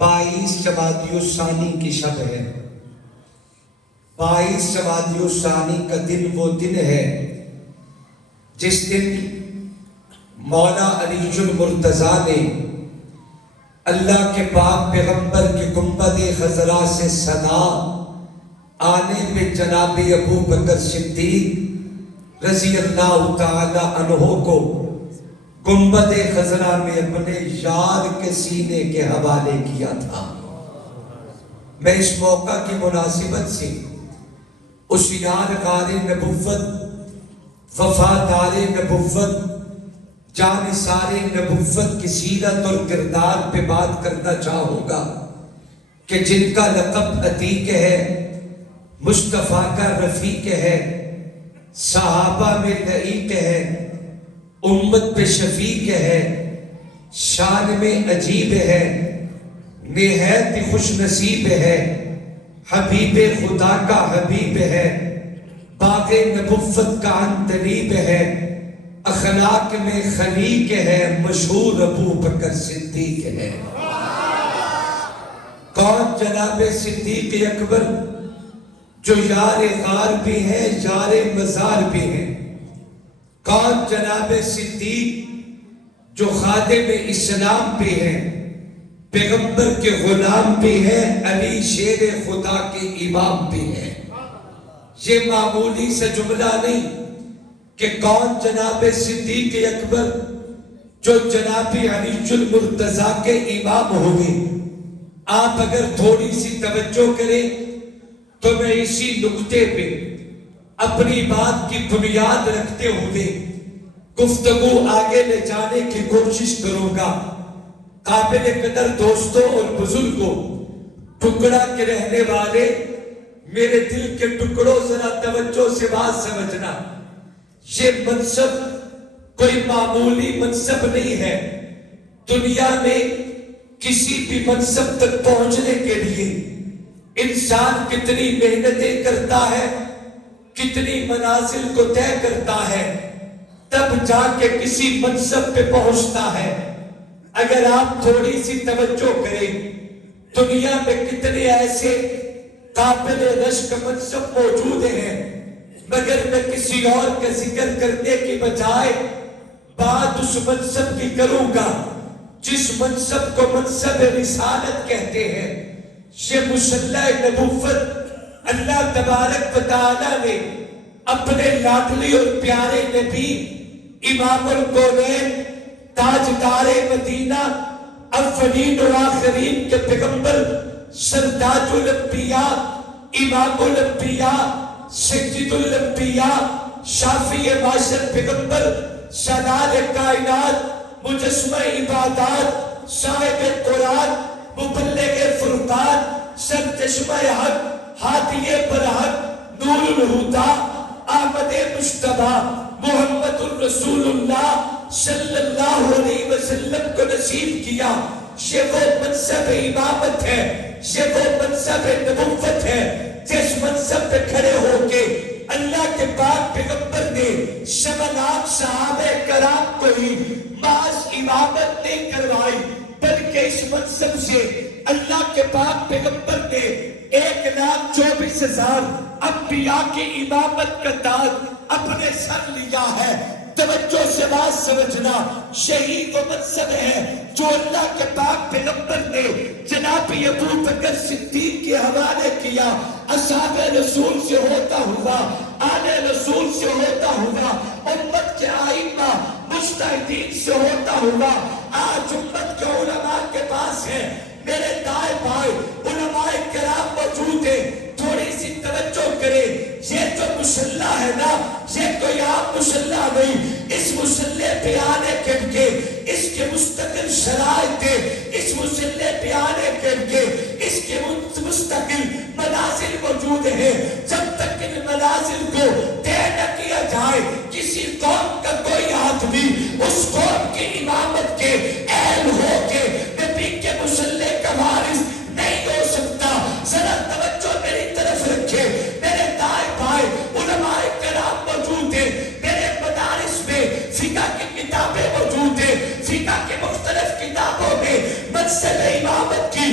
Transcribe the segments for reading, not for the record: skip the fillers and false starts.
22 جمادی الثانی کی شب ہے۔ 22 جمادی الثانی کا دن وہ دن ہے جس دن مولا علی المرتضیٰ نے اللہ کے پاک پیغمبر کے گنبد خضرا سے صدا آنے پہ جناب ابو بکر صدیق رضی اللہ تعالی عنہ کو گنبد خضرا میں اپنے یار کے سینے کے حوالے کیا تھا۔ میں اس موقع کی مناسبت سے اس یادگار نبوت، وفادار نبوت، جانثار نبوت کی سیرت اور کردار پہ بات کرنا چاہوں گا کہ جن کا لقب عتیق ہے، مصطفیٰ کا رفیق ہے، صحابہ میں لعیق ہے، امت پہ شفیق ہے، شان میں عجیب ہے، نہایت خوش نصیب ہے، حبیب خدا کا حبیب ہے، باغ نبوت کا عندلیب ہے، اخلاق میں خلیق ہے، مشہور ابو بکر صدیق ہے۔ کون جناب صدیق اکبر جو یار غار بھی ہیں، یار مزار بھی ہیں؟ کون جناب صدیق جو خادم اسلام بھی ہیں، پیغمبر کے غلام بھی ہیں، علی شیر خدا کے امام بھی ہیں؟ یہ معمولی سے جملہ نہیں کہ کون جناب صدیق اکبر جو جناب علی المرتضیٰ کے امام ہوگے۔ آپ اگر تھوڑی سی توجہ کریں تو میں اسی نقطے پہ اپنی بات کی بنیاد رکھتے ہوئے گفتگو آگے لے جانے کی کوشش کروں گا۔ قابل قدر دوستوں اور بزرگوں، ٹکڑا کے رہنے والے، میرے دل کے ٹکڑوں ذرا توجہ سے بات سمجھنا۔ یہ منصب کوئی معمولی منصب نہیں ہے۔ دنیا میں کسی بھی منصب تک پہنچنے کے لیے انسان کتنی محنتیں کرتا ہے، کتنی منازل کو طے کرتا ہے، تب جا کے کسی منصب پہ پہنچتا ہے۔ اگر آپ تھوڑی سی توجہ کریں، دنیا میں کتنے ایسے قابل رشک منصب موجود ہیں، مگر میں کسی اور کا ذکر کرنے کی بجائے بات اس منصب کی کروں گا جس منصب کو منصب رسالت کہتے ہیں۔ یہ مسلح نبوت اللہ تبارک و تعالی نے اپنے لاڈلی اور پیارے نبی امام الکونین، تاجدار مدینہ، اولین و آخرین کے پیغمبر، سرداج الانبیاء، امام الانبیاء، سید الانبیاء، شافی معاشر پیغمبر، سالار کائنات، مجسمہ عبادات، صاحب قرآن، مبلغ فرقان، سرچشمہ حق، ہادی برحق، نور الہدا، آمد مجتبیٰ، محمد الرسول اللہ صلی اللہ علیہ وسلم کو نصیب کیا۔ یہ وہ منصب امامت ہے، یہ وہ منصب نبوت ہے جس منصب پہ کھڑے ہو کے اللہ کے پاک پیغمبر نے شمنات صحابہ کرام کو ہی محض امامت نہیں کروائی، بلکہ اس منصب سے اللہ کے پاک پیغمبر نے 1,24,000 انبیاء کی امامت کا تاج اپنے سر لیا ہے۔ توجہ سے بات سمجھنا، یہی وہ منصب ہے جو اللہ کے پاک پیغمبر نے جناب ابو بکر صدیق کے حوالے کیا۔ اصحاب رسول سے ہوتا ہوا، آل رسول سے ہوتا ہوا، امت کے ائمہ مجتہدین سے ہوتا ہوا، آج امت کے علماء کے پاس ہے۔ میرے دائیں بائیں علماء کرام موجود ہیں، تھوڑی سی توجہ کریں۔ یہ جو مسلح ہے نا، یہ کوئی عام مسلح نہیں۔ اس مسلح پہ آنے کے لیے اس کے مستقل شرائط ہیں، اس مسلح پہ آنے کے لیے اس کے مستقل منازل موجود ہیں۔ جب تک ان منازل کو طے نہ کیا جائے، کسی قوم کا کوئی آدمی اس قوم کی امامت کے اہل ہو کے نبی کے مسلح کا وارث نہیں ہو سکتا۔ ذرا توجہ میری طرف رکھے، میرے دائیں بائیں علماء کرام موجود ہیں، میرے مدارس میں فقہ کی کتابیں موجود ہیں، فقہ کے مختلف کتابوں میں منصب امامت کی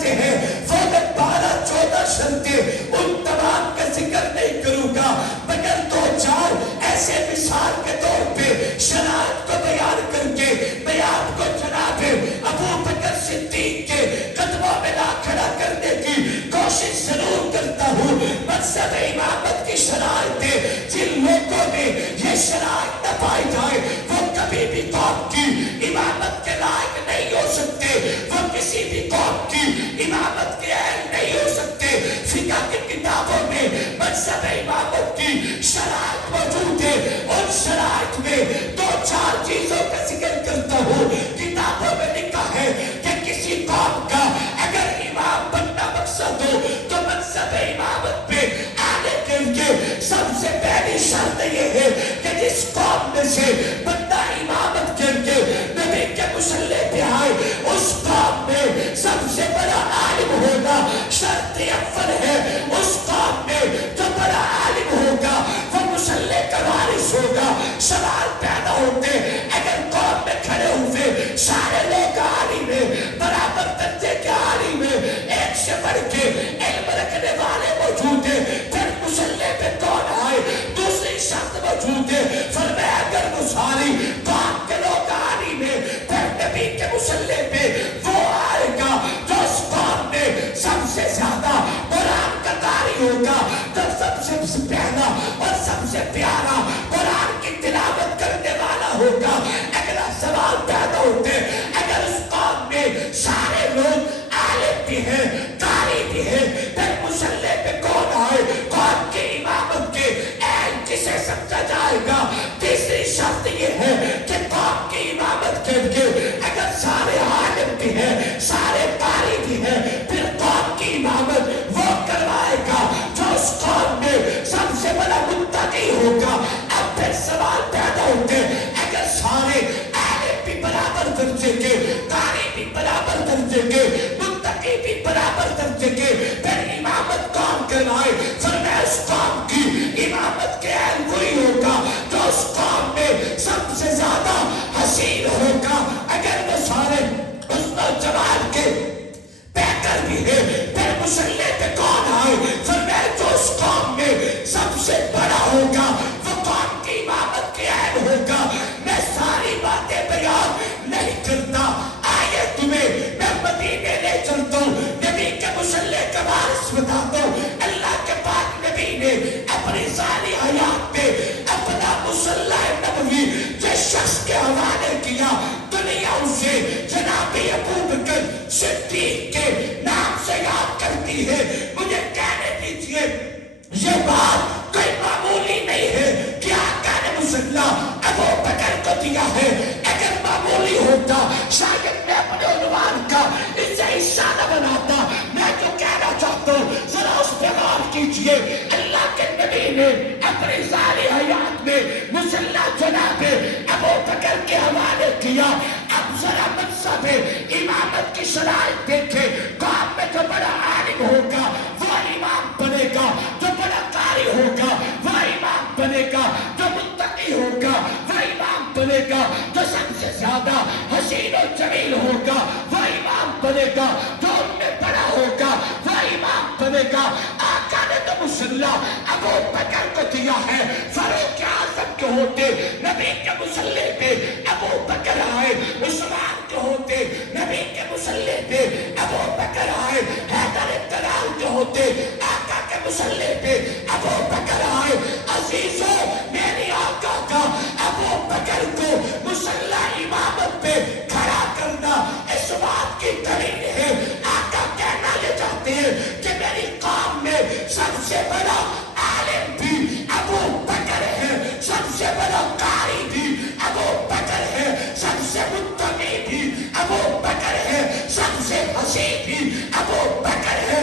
شرطیں ہیں، وہ میں 12-14 شرطیں ان تمام کا ذکر نہیں کروں گا، مگر 2-4 ایسے مثال کے طور پہ شرائط کو بیان کر کے میں آپ کو جناب ابو بکر صدیق کے قدموں میں لا کھڑا کرنے کی کوشش ضرور کرتا ہوں۔ منصب امامت کی شرائطیں، جن لوگوں میں یہ شرائط نہ پائی جائے وہ کبھی بھی قوم کی امامت کے لائق نہیں ہو سکتے، وہ کسی بھی قوم کی امامت کے اہل نہیں ہو سکتے۔ فقہ کی کتابوں میں منصب امامت کی شرائط موجود ہے، ان شرائط میں 2-4 چیزوں کا ذکر کرتا ہوں۔ کتابوں میں لکھا ہے کہ کسی قوم کا اگر امام بننا مقصد ہو تو منصب امامت پہ آنے کے لیے سب سے پہلی شرط یہ ہے کہ جس قوم میں سے بندہ امامت کے لیے نبی کے مصلی پہ آئے اس قوم میں سب سے بڑا عالم ہوگا۔ شرط اول ہے اس قوم میں جو بڑا عالم ہوگا وہ مصلی کا وارث ہوگا۔ سوال پیدا ہوتے اگر قوم میں کھڑے ہوئے سارے لوگ عالم ہیں، برابر درجے کے عالم ہیں، ایک سے بڑھ کے علم رکھنے والے موجود ہیں، پھر مصلی پہ کون آئے؟ دوسری شرط موجود ہے، فرمایا اگر وہ ساری قوم کے لوگ عالم ہیں پھر نبی کے مصلی پہ وہ آئے گا جو اس قوم میں سب سے زیادہ قرآن کا قاری ہوگا، جو سب سے پہلا اور سب سے پیارا قرآن کی تلاوت کرنے والا ہوگا۔ اگلا سوال پیدا ہوتے اگر اس قوم میں سارے لوگ عالم بھی ہیں، قاری بھی ہیں، پھر مصلی پہ کون آئے؟ قوم کی امامت کے اہل کسے سمجھا جائے گا؟ تیسری شرط یہ ہے کہ قوم کی امامت کے لیے اگر سارے عالم بھی ہیں، سارے قاری بھی ہیں، پھر قوم کی امامت وہ کروائے گا جو اس قوم میں سب سے بڑا متقی ہوگا۔ اب پھر سوال پیدا ہوتے اگر سارے عالم بھی برابر درجے کے، قاری بھی برابر درجے کے، متقی بھی برابر درجے کے، پھر امامت کون کروائے؟ فرمایا اس قوم کی امامت کے اہل وہی ہوگا جو اس قوم میں سب سے زیادہ حسین ہوگا۔ اگر وہ سارے اس نوجوان کے پیکر بھی ہے پھر مصلی پہ کون آئے؟ فرمایا جو اس قوم میں سب سے بڑا ہوگا وہ قوم کی امامت کے اہل ہوگا۔ میں ساری باتیں بیان نہیں کرتا، آئے تمہیں میں مدینے لے چلتا ہوں، نبی کے مصلی کا وارث بتاتا ہوں۔ اللہ کے پاک نبی نے اپنی ساری حیات میں اپنا مصلی نبوی جس شخص کے حوالے کیا دنیا اسے جناب ابو بکر صدیق کے نام سے یاد کرتی ہے۔ مجھے کہنے دیجئے یہ بات کوئی معمولی نہیں ہے کہ آقا نے مصلی ابو بکر کو دیا ہے۔ اگر معمولی ہوتا شاید میں اپنے عنوان کا اس سے حصہ نہ بناتا۔ میں جو کہنا چاہتا ہوں ذرا اس پہ غور کیجئے، اللہ کے نبی نے اپنی ساری حیات میں مصلی جناب ابو بکر کے حوالے کیا۔ اب ذرا منصب امامت کی شرائط دیکھے، قوم میں جو بڑا عالم ہوگا وہ امام بنے گا، جو بڑا قاری ہوگا وہ امام بنے گا، جو متقی ہوگا وہ امام بنے گا، جو سب سے زیادہ حسین و جمیل ہوگا وہ امام بنے گا، جو ان میں بڑا ہوگا وہ امام بنے گا۔ آقا نے تو مصلی ابو بکر کو دیا ہے، فاروق اعظم کے ہوتے نبی کے مصلی پہ ابو بکر آئے، عثمان کے ہوتے نبی کے مصلی پہ ابو بکر آئے، حیدر طلال کے ہوتے آقا کے مصلی پہ ابو بکر آئے۔ عزیزوں میری آقا کا ابو بکر کو مصلی امامت پہ کھڑا کرنا اس بات کی دلیل ہے۔ آقا کہنا یہ چاہتے ہیں کہ میری قوم میں سب سے بڑا عالم بھی ابو بکر ہے، سب سے بڑا قاری بھی ابو بکر ہے، سب سے متقی بھی ابو بکر ہے، سب سے حسین بھی ابو بکر ہے۔